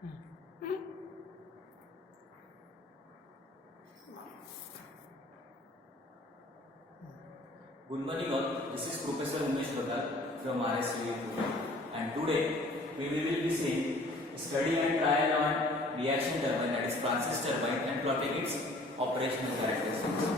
Good morning all, this is Professor Umesh Bakal from RSCV and today we will be seeing study and trial on reaction turbine, that is Francis turbine, and plotting its operational characteristics. To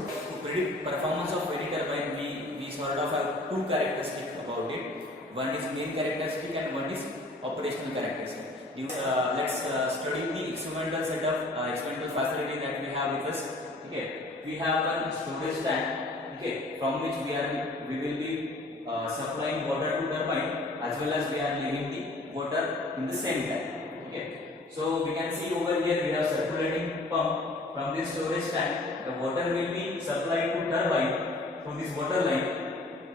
predict performance of any turbine, we sort of have two characteristics about it. One is main characteristic and one is operational characteristic. Let's study the experimental setup, experimental facility that we have with us. Okay, we have one storage tank. Okay, from which we will be supplying water to turbine, as well as we are leaving the water in the same tank. Okay, so we can see over here we have circulating pump. From this storage tank, the water will be supplied to turbine through this water line,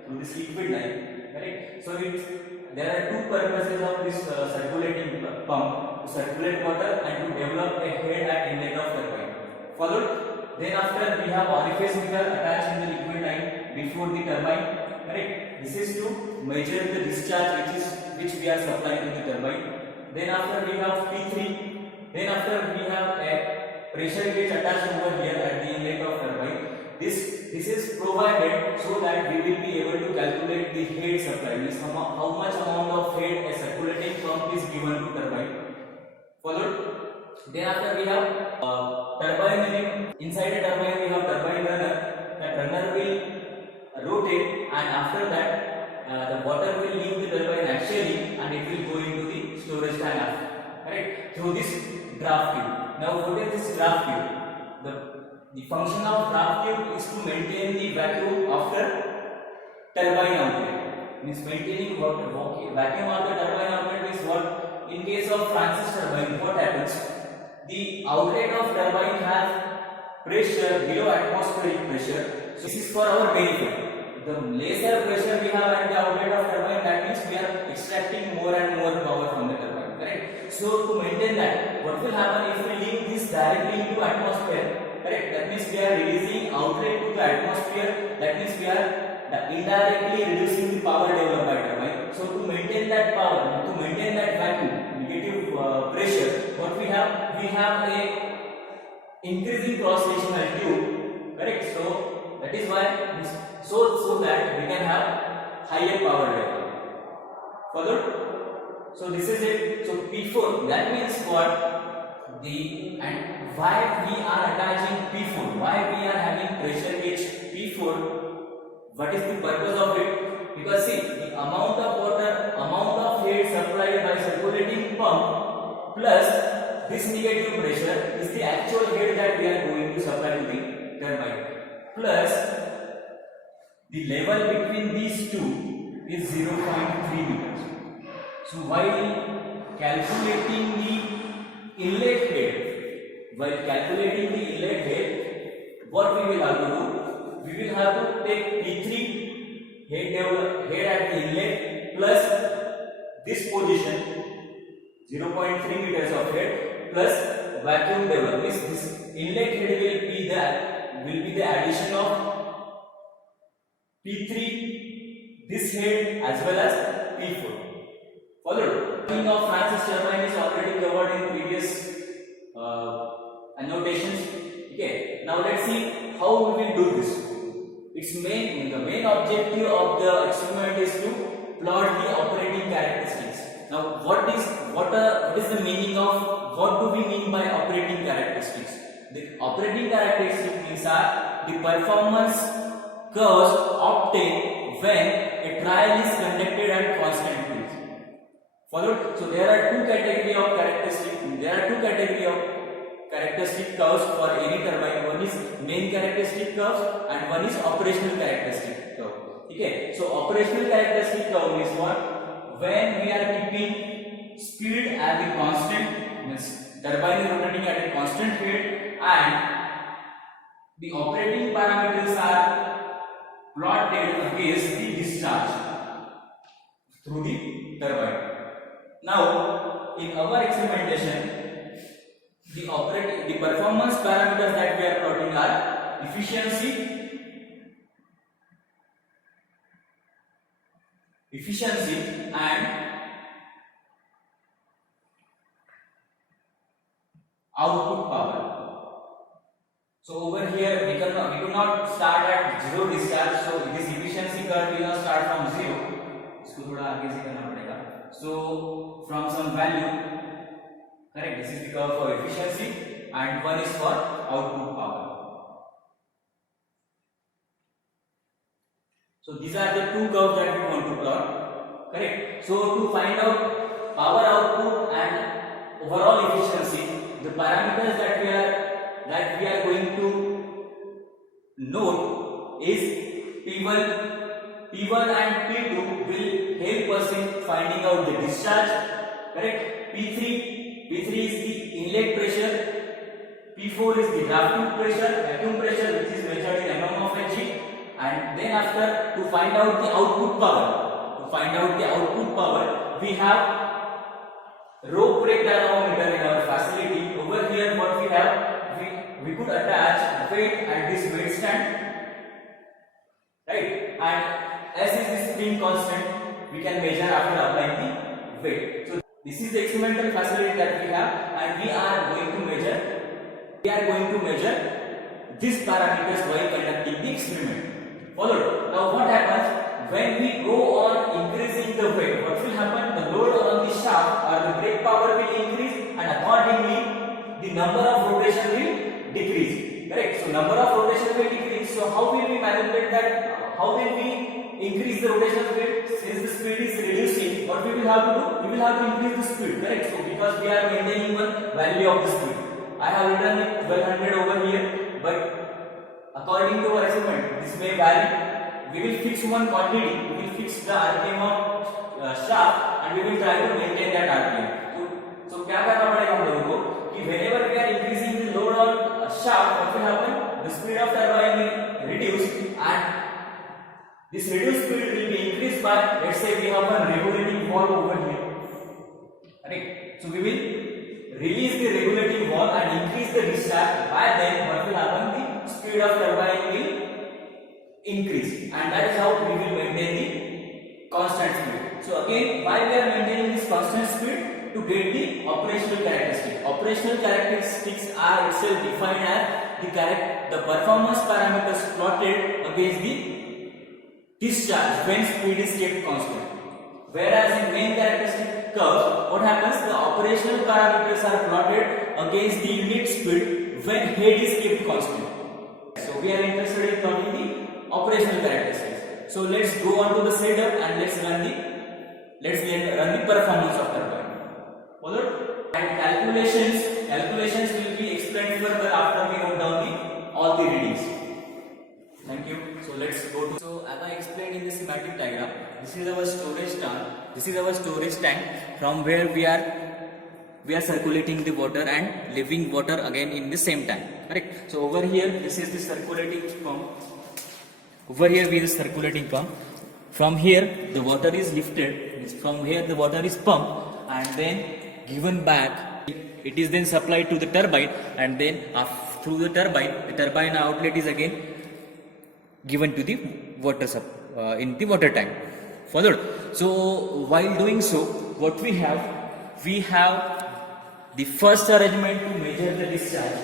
through this liquid line. Correct. So there are two purposes of this circulating pump: to circulate water and to develop a head at inlet of turbine. Followed. Then after we have orifice meter attached in the liquid line before the turbine. Correct. This is to measure the discharge which we are supplying to the turbine. Then after we have P3. Then after we have a pressure gauge attached over here at the inlet of turbine. This is provided so that we will be able to calculate the head supply, means how much amount of head a circulating pump is given to turbine. Followed. Then after we have turbine unit. Inside the turbine we have turbine runner. That runner will rotate, and after that the water will leave the turbine axially and it will go into the storage tank. Right? Through this draft tube. Now what is this draft tube? The function of draft tube is to maintain the vacuum after turbine outlet. Means maintaining vacuum after turbine outlet is what, in case of Francis turbine, what happens? The outlet of turbine has pressure below atmospheric pressure. So this is for our benefit. The lesser pressure we have at the outlet of turbine, that means we are extracting more and more power from the turbine. Correct? So to maintain that, what will happen if we leave this directly into atmosphere? Correct? That means we are releasing outlet to the atmosphere. That means we are indirectly reducing the power developed by turbine. So to maintain that power, to maintain that vacuum, negative pressure, what we have a increasing cross sectional tube. Correct? So that is why so that we can have higher power level. Followed? So this is it. So P4, that means what? And why we are attaching P4? Why we are having pressure gauge P4? What is the purpose of it? Because see, the amount of water, amount of head supplied by circulating pump plus this negative pressure is the actual head that we are going to supply to the turbine, plus the level between these two is 0.3 meters. So while calculating the inlet head, what we will have to do? We will have to take P3 head at the inlet plus this position 0.3 meters of head plus vacuum developed. This inlet head will be the addition of P3, this head as well as P4. Followed. Thing of Francis turbine is already covered in previous annotations. Okay. Now let's see how we will do this. The main objective of the experiment is to plot the operating characteristics. Now, what is the meaning of, what do we mean by operating characteristics? The operating characteristics are the performance curves obtained when a trial is conducted at constant fields. Followed. So there are two categories of characteristics. Characteristic curves for any turbine. One is main characteristic curves and one is operational characteristic curve. Okay, so operational characteristic curve is what? When we are keeping speed at the constant, means turbine is rotating at a constant speed, and the operating parameters are plotted against the discharge through the turbine. Now, in our experimentation, the performance parameters that we are plotting are efficiency and output power. So over here we could not start at zero discharge, so this efficiency curve will not start from zero. इसको थोड़ा आगे से करना पड़ेगा. So from some value, correct, this is the curve for efficiency and one is for output power. So these are the two curves that we want to plot, correct. So to find out power output and overall efficiency, the parameters that we are going to note is P1 and P2 will help us in finding out the discharge, correct. P3 is the inlet pressure, P4 is the vacuum pressure which is measured in mm of Hg, and then after to find out the output power, we have rope brake dynamometer in our facility. Over here what we have, we could attach weight at this weight stand, right, and as is the spring constant, we can measure after applying the weight. So this is the experimental facility that we have, and we are going to measure these parameters while conducting the experiment. Followed. Now what happens when we go on increasing the weight? What will happen? The load on the shaft or the brake power will increase, and accordingly the number of rotation will decrease. Correct. So number of rotation will decrease. So how will we manipulate that? How will we increase the rotation speed? Since the speed is reducing, what we will have to do? We will have to increase the speed. Correct. So because we are maintaining one value of the speed. I have written it 1200 over here, but according to our estimate, this may vary. We will fix one quantity. We will fix the RPM of shaft, and we will try to maintain that RPM. So क्या करना पड़ेगा हम लोगों को कि whenever we are increasing the load on shaft, what will happen? The speed of turbine will reduce, and this reduced speed will be increased by, let's say we have a regulating valve over here. Correct. So we will release the regulating valve and increase the discharge. By then, what will happen? The speed of turbine will increase, and that is how we will maintain the constant speed. So again, why we are maintaining this constant speed? To get the operational characteristics. Operational characteristics are itself defined as the performance parameters plotted against the discharge when speed is kept constant. Whereas in main characteristic curve, what happens? The operational parameters are plotted against the unit speed when head is kept constant. So we are interested in plotting the operational characteristics. So let's go on to the setup and let's run the performance of turbine. Followed? And calculations will be explained further after we note down all the readings. Thank you. So let's go to. So as I explained in the schematic diagram, this is our storage tank. This is our storage tank from where we are circulating the water and leaving water again in the same tank. Correct. So over here, this is the circulating pump. Over here we have the circulating pump. From here the water is lifted. From here the water is pumped and then given back. It is then supplied to the turbine, and then through the turbine outlet is again given to the water in the water tank. Followed. So while doing so, what we have the first arrangement to measure the discharge.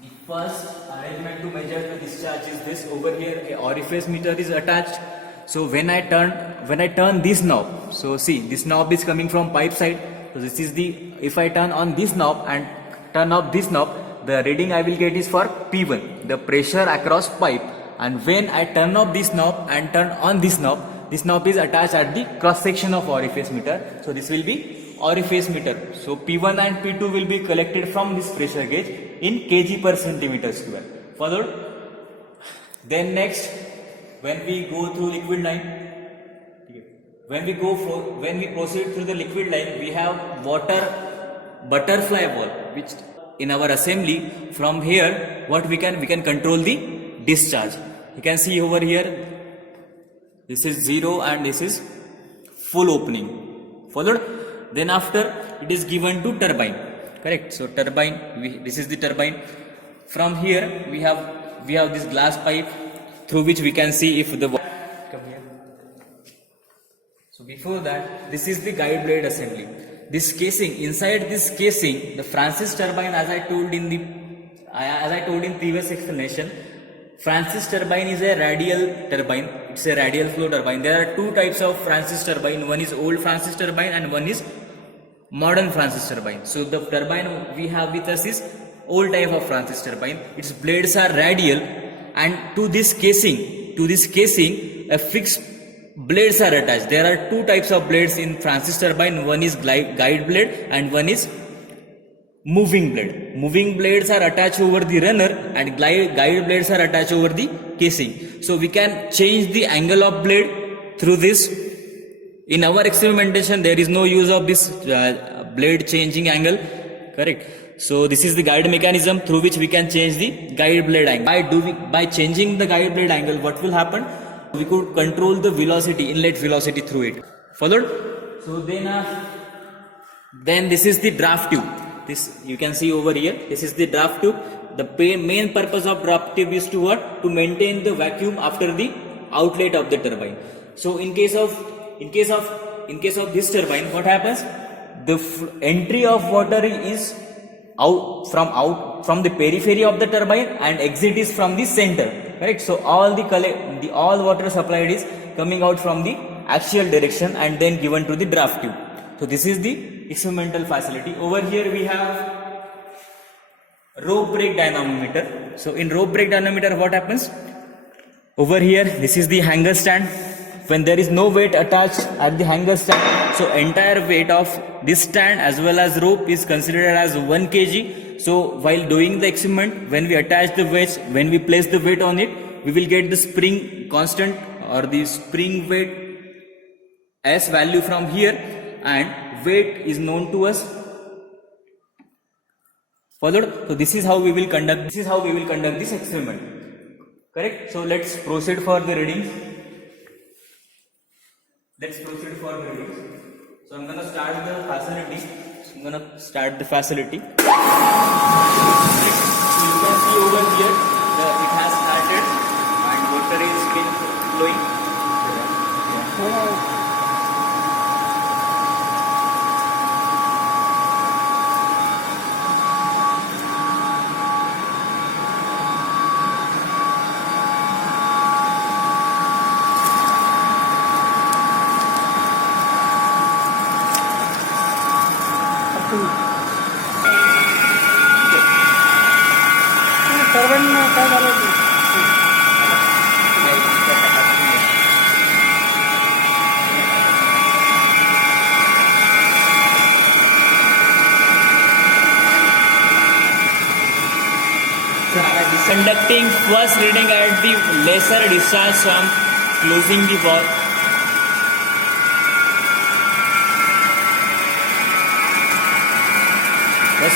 The first arrangement to measure the discharge is this. Over here a orifice meter is attached. So when I turn this knob, so see, this knob is coming from pipe side. So this is if I turn on this knob and turn off this knob, the reading I will get is for P1, the pressure across pipe. And when I turn off this knob and turn on this knob is attached at the cross section of orifice meter. So this will be orifice meter. So P1 and P2 will be collected from this pressure gauge in kg per centimeter square. Followed. Then next, when we go through liquid line, when we proceed through the liquid line, we have water butterfly valve, which in our assembly, from here what we can control the discharge. You can see over here, this is 0 and this is full opening. Followed. Then after it is given to turbine. Correct. So turbine, this is the turbine. From here we have this glass pipe through which we can see if the water come here. So before that, this is the guide blade assembly. this casing, inside this casing, the Francis turbine, as I told in previous explanation, Francis turbine is a radial turbine. It's a radial flow turbine. There are two types of Francis turbine. One is old Francis turbine and one is modern Francis turbine. So the turbine we have with us is old type of Francis turbine. Its blades are radial, and to this casing, a fixed blades are attached. There are two types of blades in Francis turbine. One is guide blade and one is moving blade. Moving blades are attached over the runner and guide blades are attached over the casing. So we can change the angle of blade through this. In our experimentation, there is no use of this blade changing angle, correct? So this is the guide mechanism through which we can change the guide blade angle. By changing the guide blade angle, what will happen? We could control the velocity, inlet velocity through it. Followed? So then this is the draft tube. This you can see over here. This is the draft tube. The main purpose of draft tube is to what? To maintain the vacuum after the outlet of the turbine. So in case of this turbine, what happens? The entry of water is out from the periphery of the turbine and exit is from the center. Right? So all water supplied is coming out from the axial direction and then given to the draft tube. So this is the experimental facility. Over here we have rope brake dynamometer. So in rope brake dynamometer, what happens? Over here, this is the hanger stand. When there is no weight attached at the hanger stand, so entire weight of this stand as well as rope is considered as 1 kg. So while doing the experiment, when we attach the weights, when we place the weight on it, we will get the spring constant or the spring weight S value from here, and weight is known to us. Followed? So this is how we will conduct this experiment. Correct? So let's proceed for the readings. So I'm gonna start the facility. So you can see over here it has started and water is been flowing. Conducting first reading at the lesser discharge from closing the valve. Yes.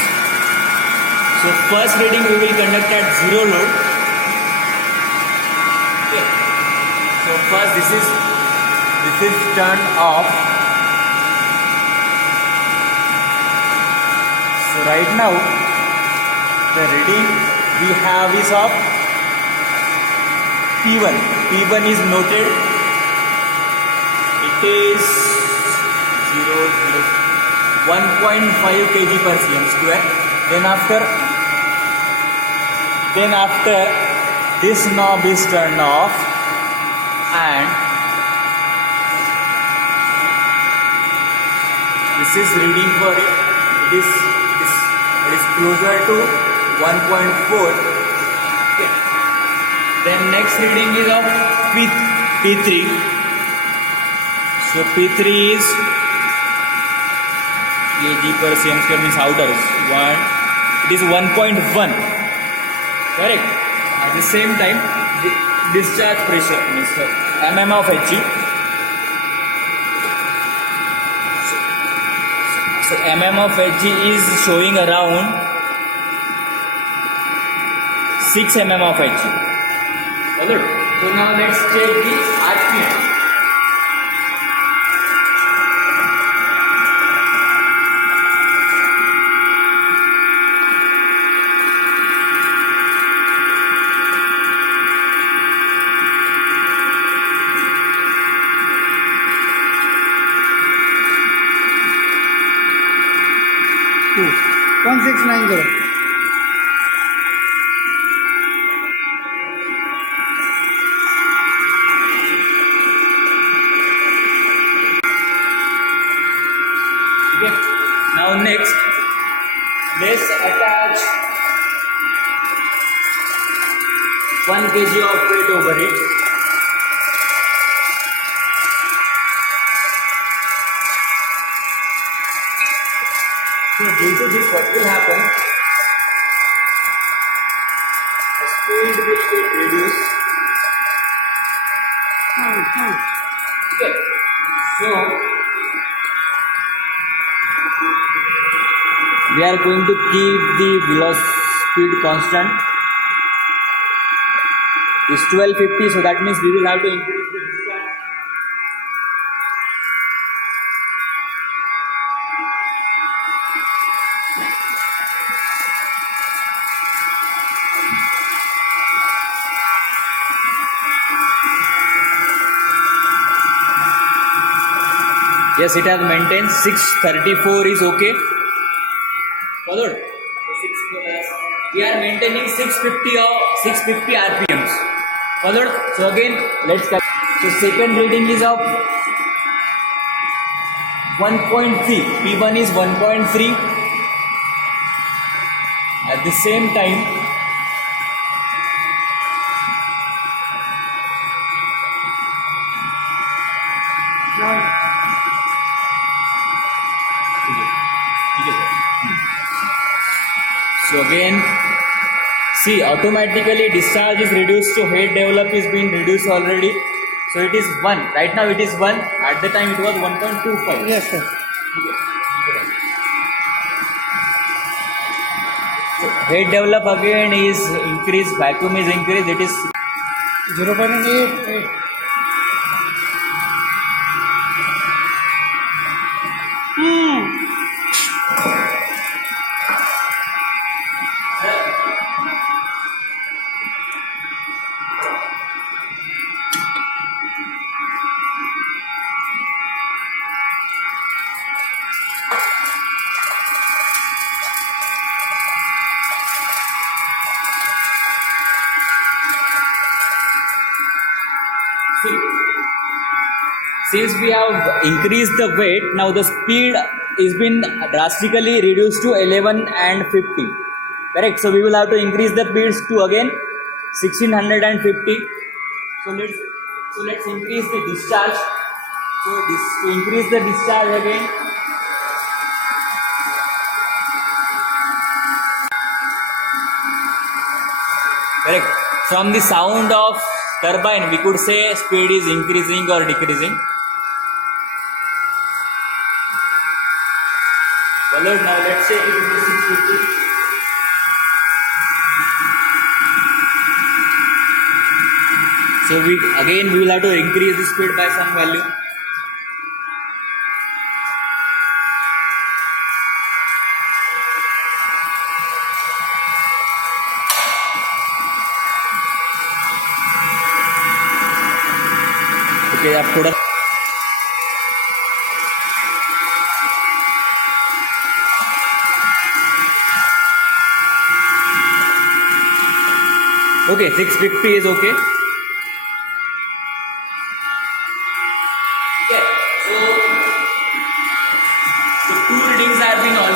So first reading we will conduct at zero load. Okay. So first this is turned off. So right now the reading we have is of P1. P1 is noted. It is 1.5 kg per cm square. Then after this knob is turned off and this is reading for it. It is closer to 1.4. Okay. Then next reading is of P3. So P3 is kg per cm square, means outer is 1. It is 1.1. Correct. At the same time, the discharge pressure means mm of Hg. So mm of Hg is showing around 6 mm of Hg. So now let's check the RPM. 1690. Okay. Now next, let's attach 1 kg of weight over it. So due to this, what will happen? The speed will get reduced. Okay. So we are going to keep the velocity speed constant. It's 1250, so that means we will have to increase the discharge. Yes, it has maintained 634 is okay. Followed. We are maintaining 650 or 650 RPMs. Followed. So again, let's cut. So second reading is of 1.3. P1 is 1.3. At the same time, so again, see, automatically discharge is reduced to head develop is being reduced already. So it is 1. Right now it is 1. At the time it was 1.25. Yes, sir. So head develop again is increased, vacuum is increased, it is 0.88. since we have increased the weight, now the speed is been drastically reduced to 11 and 50. Correct? So we will have to increase the speeds to again 1650. So let's increase the discharge. So to increase the discharge again. Correct. From the sound of turbine, we could say speed is increasing or decreasing. Followed. Now let's say it will be 650. So we will have to increase the speed by some value. Okay, आप थोड़ा okay, 650 is okay. Okay, so 2 readings have been already